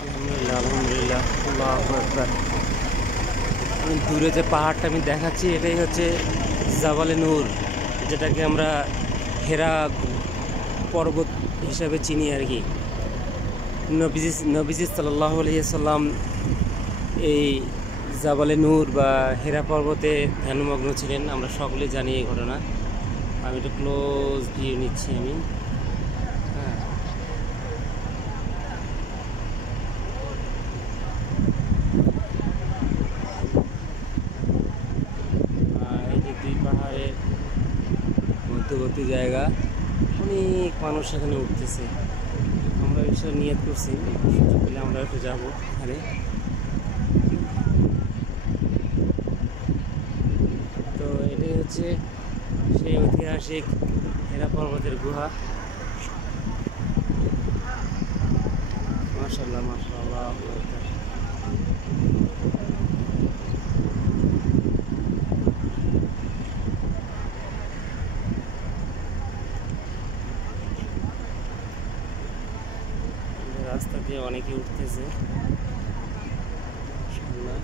আলহামদুলিল্লাহ আলহামদুলিল্লাহ, আল্লাহু আকবার। আমি দূরে যে পাহাড়টা আমি দেখাচ্ছি এটাই হচ্ছে জাবালে নূর, যেটাকে আমরা হেরা পর্বত হিসাবে চিনি আর কি। নবীজি সাল্লাল্লাহু আলাইহি সাল্লাম এই জাবালে নূর বা হেরা পর্বতে ধ্যানমগ্ন ছিলেন, আমরা সকলেই জানি এই ঘটনা। আমি একটু ক্লোজ ভিউ নিচ্ছি আমি। হ্যাঁ, এই যে দুই পাহাড়ের মধ্যবর্তী জায়গা, অনেক মানুষ এখানে উঠতেছে। আমরা বিষয় নিয়ত করছি সুযোগ পেলে আমরা একটু যাবো এখানে। তো এটাই হচ্ছে সেই ঐতিহাসিক হেরা পর্বতের গুহা। মাশাআল্লাহ মাশাআল্লাহ, রাস্তা দিয়ে অনেকে উঠতেছে মাশাআল্লাহ।